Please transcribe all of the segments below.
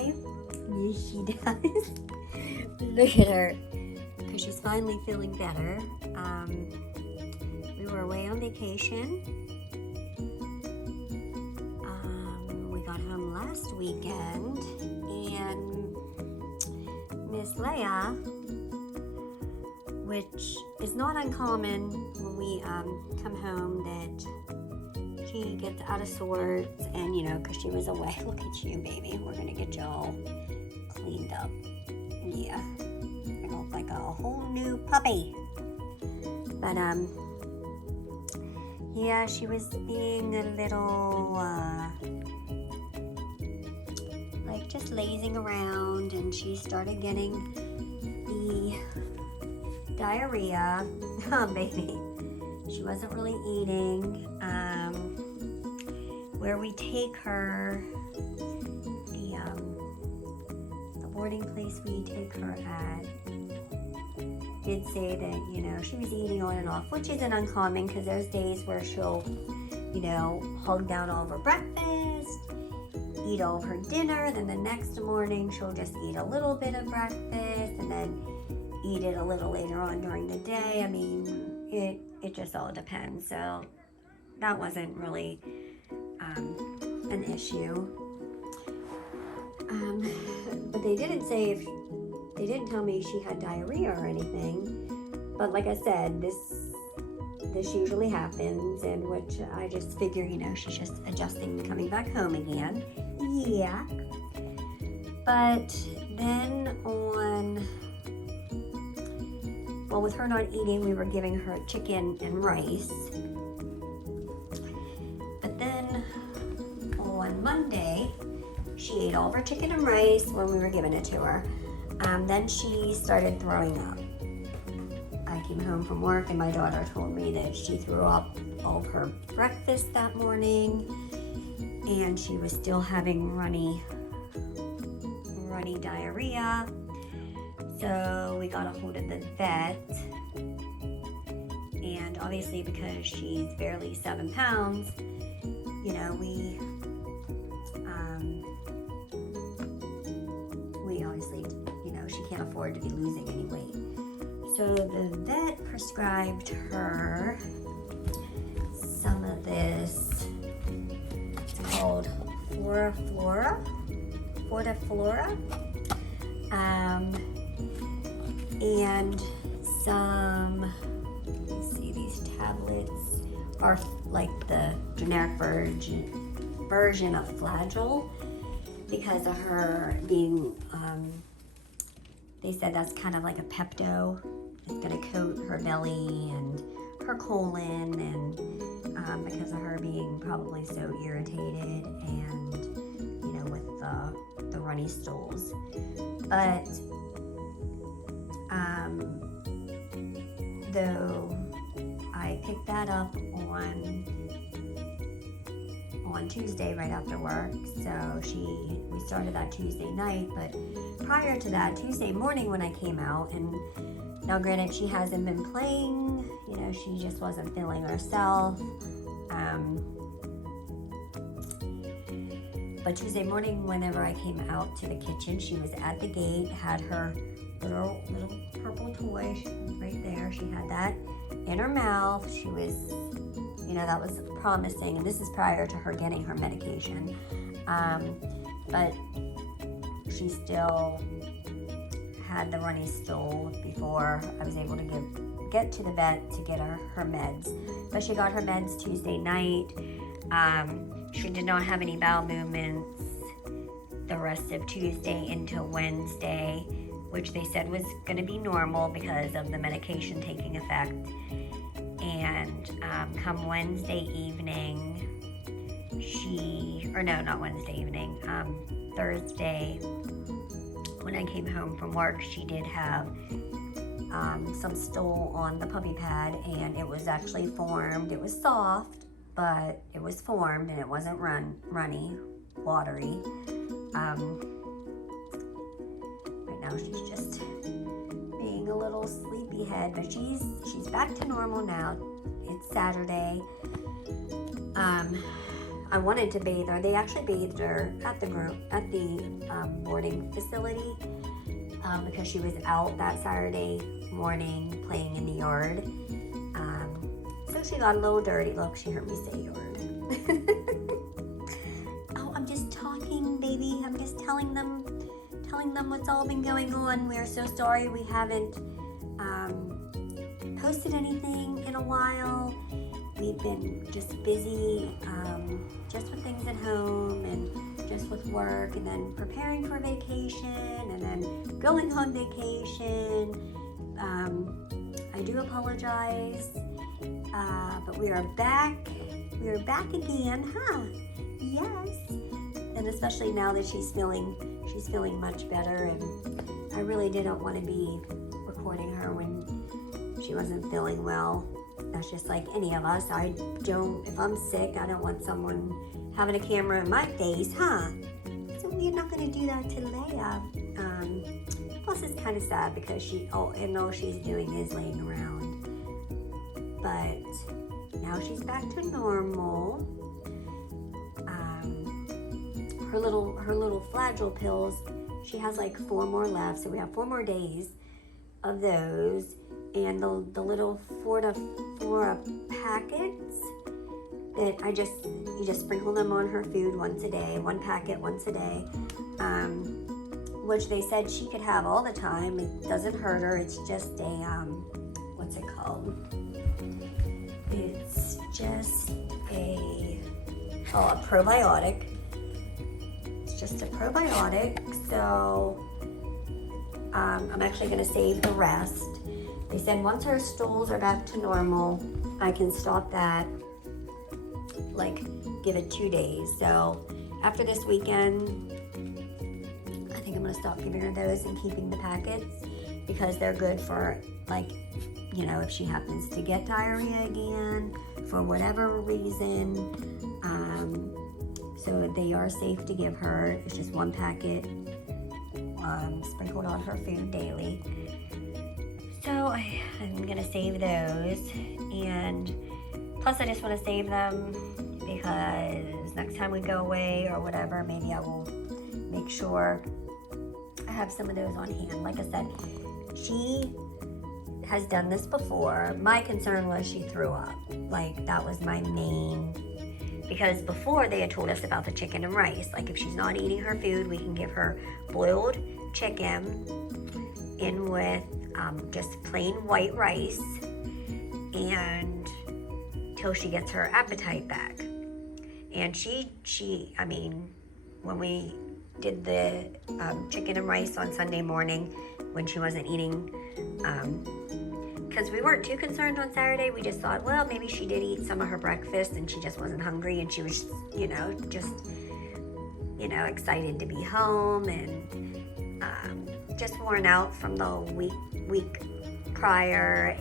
today? Yes, she does. Look at her. Because she's finally feeling better. We were away on vacation. We got home last weekend. And Miss Leia, which is not uncommon when we come home, that she gets out of sorts, and because she was away. Look at you, baby. We're gonna get you all cleaned up. Yeah, you look like a whole new puppy. But yeah, she was being a little like just lazing around, and she started getting the diarrhea. Oh, baby. She wasn't really eating. Where we take her, the boarding place we take her at, did say that, she was eating on and off, which isn't uncommon because there's days where she'll, hug down all of her breakfast, eat all of her dinner, then the next morning she'll just eat a little bit of breakfast and then eat it a little later on during the day. I mean, it just all depends. So that wasn't really an issue. But they didn't say they didn't tell me she had diarrhea or anything. But like I said, this usually happens, and which I just figure, she's just adjusting to coming back home again. Yeah. But then with her not eating, we were giving her chicken and rice. But then on Monday, she ate all of her chicken and rice when we were giving it to her. Then she started throwing up. I came home from work and my daughter told me that she threw up all of her breakfast that morning, and she was still having runny diarrhea. So we got a hold of the vet, and obviously because she's barely 7 pounds, we obviously, she can't afford to be losing any weight. So the vet prescribed her some of this. It's called Fortiflora. And some, let's see, these tablets are like the generic version of Flagyl, because of her being, they said that's kind of like a Pepto. It's going to coat her belly and her colon, and because of her being probably so irritated and, with the runny stools. But though I picked that up on Tuesday right after work, so we started that Tuesday night. But prior to that, Tuesday morning when I came out, and now granted she hasn't been playing, she just wasn't feeling herself. But Tuesday morning, whenever I came out to the kitchen, she was at the gate, had her little purple toy right there. She had that in her mouth. She was, that was promising. And this is prior to her getting her medication. But she still had the runny stool before I was able to get to the vet to get her meds. But she got her meds Tuesday night. She did not have any bowel movements the rest of Tuesday into Wednesday, which they said was going to be normal because of the medication taking effect. And come Wednesday evening, Thursday, when I came home from work, she did have some stool on the puppy pad, and it was actually formed. It was soft, but it was formed, and it wasn't runny, watery. Right now she's just being a little sleepyhead, but she's back to normal now. It's Saturday. I wanted to bathe her. They actually bathed her at the boarding facility because she was out that Saturday morning playing in the yard. So she got a little dirty. Look, she heard me say yard. Oh, I'm just talking, baby. I'm just telling them what's all been going on. We're so sorry we haven't posted anything in a while. We've been just busy, just with things at home and just with work, and then preparing for vacation, and then going on vacation. I do apologize, but we are back. We are back again, huh? Yes. And especially now that she's feeling much better, and I really didn't want to be recording her when she wasn't feeling well. That's just like any of us. If I'm sick, I don't want someone having a camera in my face, huh? So we're not going to do that to Leia. Plus it's kind of sad because all she's doing is laying around. But now she's back to normal. Her little Flagyl pills, she has like 4 more left, so we have 4 more days of those. And the little 4 packets that you just sprinkle them on her food once a day, 1 packet once a day, which they said she could have all the time. It doesn't hurt her. It's just a what's it called? It's just a probiotic. It's just a probiotic. So I'm actually going to save the rest. They said once her stools are back to normal, I can stop that, like give it 2 days. So after this weekend, I think I'm gonna stop giving her those and keeping the packets because they're good for, like, you know, if she happens to get diarrhea again for whatever reason. So they are safe to give her. It's just 1 packet sprinkled on her food daily. So I'm gonna save those, and plus I just want to save them because next time we go away or whatever, maybe I will make sure I have some of those on hand. Like I said, she has done this before. My concern was she threw up. Like, that was my main, because before they had told us about the chicken and rice. Like, if she's not eating her food, we can give her boiled chicken in with just plain white rice, and till she gets her appetite back. And she I mean, when we did the chicken and rice on Sunday morning, when she wasn't eating, because we weren't too concerned on Saturday, we just thought, well, maybe she did eat some of her breakfast and she just wasn't hungry, and she was, excited to be home, and just worn out from the week prior.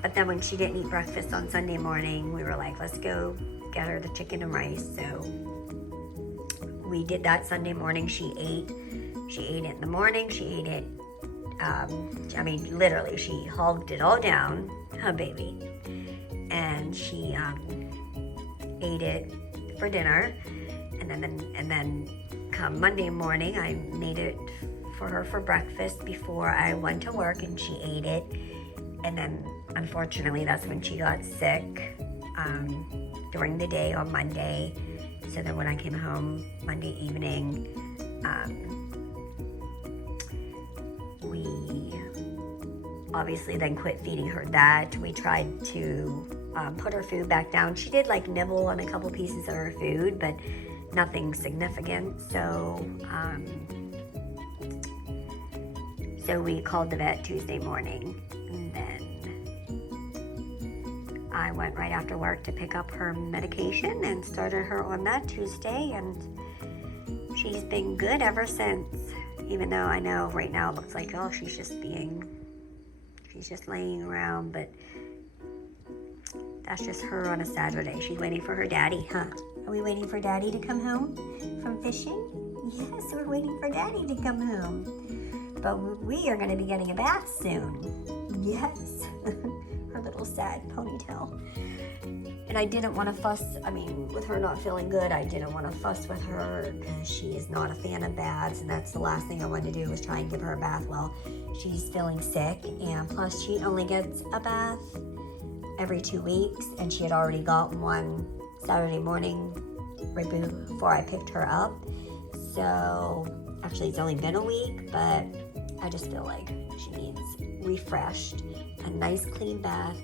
But then when she didn't eat breakfast on Sunday morning, we were like, let's go get her the chicken and rice. So we did that Sunday morning. She ate it in the morning. She ate it, literally, she hogged it all down, her baby. And she ate it for dinner. And then come Monday morning, I made it for her for breakfast before I went to work, and she ate it. And then unfortunately that's when she got sick during the day on Monday. So then when I came home Monday evening, we obviously then quit feeding her that. We tried to put her food back down. She did like nibble on a couple pieces of her food, but nothing significant. So we called the vet Tuesday morning, and then I went right after work to pick up her medication and started her on that Tuesday, and she's been good ever since. Even though I know right now it looks like, oh, she's just laying around, but that's just her on a Saturday. She's waiting for her daddy, huh? Are we waiting for daddy to come home from fishing? Yes, we're waiting for daddy to come home. But we are going to be getting a bath soon. Yes. Her little sad ponytail. And I didn't want to fuss, I mean, with her not feeling good, I didn't want to fuss with her because she is not a fan of baths, and that's the last thing I wanted to do was try and give her a bath while she's feeling sick. And plus, she only gets a bath every 2 weeks, and she had already got one Saturday morning right before I picked her up. So, actually, it's only been a week, but I just feel like she needs refreshed, a nice clean bath,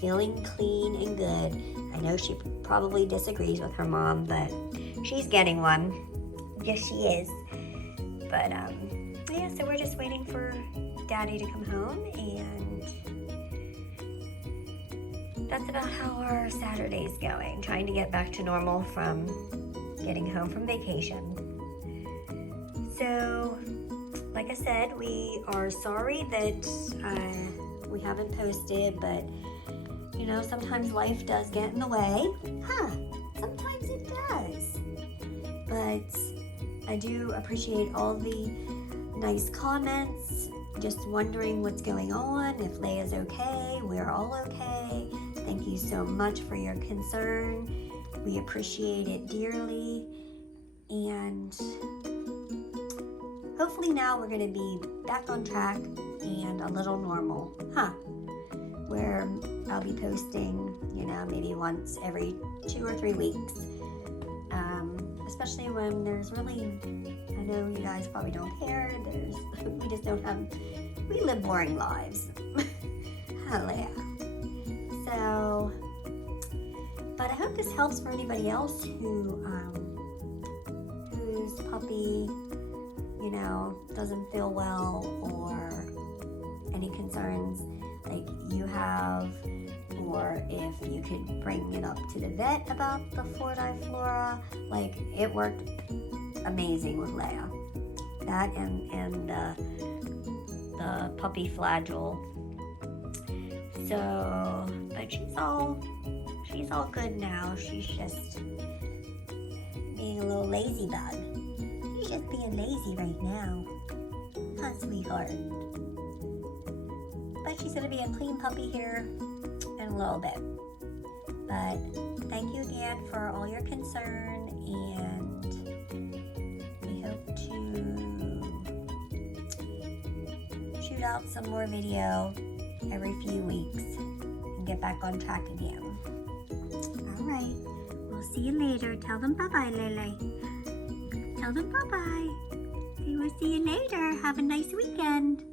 feeling clean and good. I know she probably disagrees with her mom, but she's getting one. Yes, she is. But yeah, so we're just waiting for Daddy to come home, and that's about how our Saturday's going. Trying to get back to normal from getting home from vacation. So, like I said, we are sorry that we haven't posted, but you know, sometimes life does get in the way. Sometimes it does. But I do appreciate all the nice comments, just wondering what's going on, if Leia's okay, we're all okay. Thank you so much for your concern. We appreciate it dearly. And hopefully now we're going to be back on track and a little normal. Where I'll be posting, you know, maybe once every 2 or 3 weeks. Especially when there's really, I know you guys probably don't care, we just don't have, we live boring lives. Leia. So, but I hope this helps for anybody else whose puppy, you know, doesn't feel well, or any concerns like you have, or if you could bring it up to the vet about the four-eye flora. Like, it worked amazing with Leia. That and the puppy flagell. So, but she's all good now. She's just being a little lazy bug. She's just being lazy right now. Huh, sweetheart? But she's going to be a clean puppy here in a little bit. But thank you again for all your concern, and we hope to shoot out some more video every few weeks and get back on track again. All right, we'll see you later. Tell them bye-bye, Lele. Tell them bye-bye. We will see you later. Have a nice weekend.